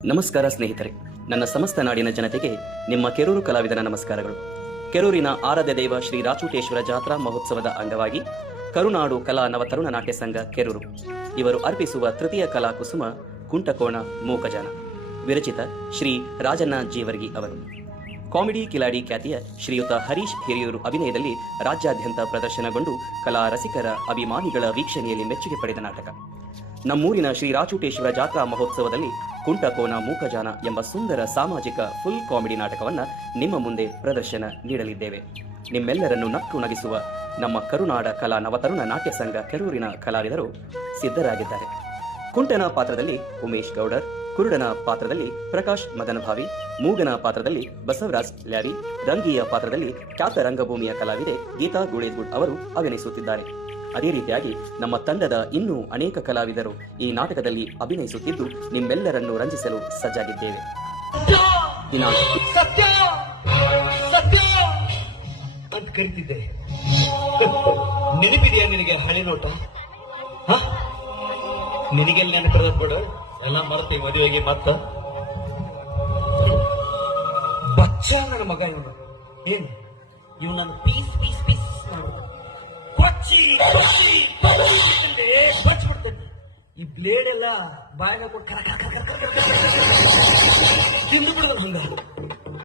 ನಮಸ್ಕಾರ ಸ್ನೇಹಿತರೆ, ನನ್ನ ಸಮಸ್ತ ನಾಡಿನ ಜನತೆಗೆ ನಿಮ್ಮ ಕೆರೂರು ಕಲಾವಿದನ ನಮಸ್ಕಾರಗಳು. ಕೆರೂರಿನ ಆರಾಧ್ಯ ದೈವ ಶ್ರೀ ರಾಚೂಟೇಶ್ವರ ಜಾತ್ರಾ ಮಹೋತ್ಸವದ ಅಂಗವಾಗಿ ಕರುನಾಡು ಕಲಾ ನವತರುಣ ನಾಟ್ಯ ಸಂಘ ಕೆರೂರು ಇವರು ಅರ್ಪಿಸುವ ತೃತೀಯ ಕಲಾ ಕುಸುಮ ಕುಂಟಕೋಣ ಮೂಕಜಾನ ವಿರಚಿತ ಶ್ರೀ ರಾಜಣ್ಣ ಜೀವರ್ಗಿ ಅವರು. ಕಾಮಿಡಿ ಕಿಲಾಡಿ ಖ್ಯಾತಿಯ ಶ್ರೀಯುತ ಹರೀಶ್ ಹಿರಿಯೂರು ಅಭಿನಯದಲ್ಲಿ ರಾಜ್ಯಾದ್ಯಂತ ಪ್ರದರ್ಶನಗೊಂಡು ಕಲಾ ರಸಿಕರ ಅಭಿಮಾನಿಗಳ ವೀಕ್ಷಣೆಯಲ್ಲಿ ಮೆಚ್ಚುಗೆ ಪಡೆದ ನಾಟಕ. ನಮ್ಮೂರಿನ ಶ್ರೀ ರಾಚೂಟೇಶ್ವರ ಜಾತ್ರಾ ಮಹೋತ್ಸವದಲ್ಲಿ ಕುಂಟಕೋನ ಮೂಕಜಾನ ಎಂಬ ಸುಂದರ ಸಾಮಾಜಿಕ ಫುಲ್ ಕಾಮಿಡಿ ನಾಟಕವನ್ನು ನಿಮ್ಮ ಮುಂದೆ ಪ್ರದರ್ಶನ ನೀಡಲಿದ್ದೇವೆ. ನಿಮ್ಮೆಲ್ಲರನ್ನು ನಕ್ಕು ನಗಿಸುವ ನಮ್ಮ ಕರುನಾಡ ಕಲಾ ನವತರುಣ ನಾಟ್ಯ ಸಂಘ ಕೆರೂರಿನ ಕಲಾವಿದರು ಸಿದ್ಧರಾಗಿದ್ದಾರೆ. ಕುಂಟನ ಪಾತ್ರದಲ್ಲಿ ಉಮೇಶ್ ಗೌಡರ್, ಕುರುಡನ ಪಾತ್ರದಲ್ಲಿ ಪ್ರಕಾಶ್ ಮದನಭಾವಿ, ಮೂಗನ ಪಾತ್ರದಲ್ಲಿ ಬಸವರಾಜ್ ಲ್ಯಾರಿ, ರಂಗಿಯ ಪಾತ್ರದಲ್ಲಿ ಖ್ಯಾತ ರಂಗಭೂಮಿಯ ಕಲಾವಿದೆ ಗೀತಾ ಗುಳೇದ್ಗುಡ್ ಅವರು ಅಭಿನಯಿಸುತ್ತಿದ್ದಾರೆ. ಅದೇ ರೀತಿಯಾಗಿ ನಮ್ಮ ತಂಡದ ಇನ್ನೂ ಅನೇಕ ಕಲಾವಿದರು ಈ ನಾಟಕದಲ್ಲಿ ಅಭಿನಯಿಸುತ್ತಿದ್ದು ನಿಮ್ಮೆಲ್ಲರನ್ನು ರಂಜಿಸಲು ಸಜ್ಜಾಗಿದ್ದೇವೆ. ಅಂತ ಕರಿತಿದ್ದೆ, ನೆನಪಿದೆಯಾ ನಿನಗೆ ಹಳೆ ನೋಟ? ನಿನಗೆಲ್ಲ ನೆನಪಿರೋದು ಬಿಡು, ಎಲ್ಲ ಮರ್ತೀವಿ ಮದುವೆಗೆ. ಮತ್ತ ಬಚ್ಚ ನನ್ನ ಮಗ ಇವನು. ಏನು ಇವ್ ನನ್ನ ಪೀಸ್ ಪೀಸ್ ಪೀಸ್ ಬಚ್ಬಿಡ್ತೇನೆ. ಈ ಬ್ಲೇಡ್ ಎಲ್ಲ ಬಾಯಿನ ಕೊಟ್ಟು ತಿಂದು ಬಿಡೋದು ಹಂಗ.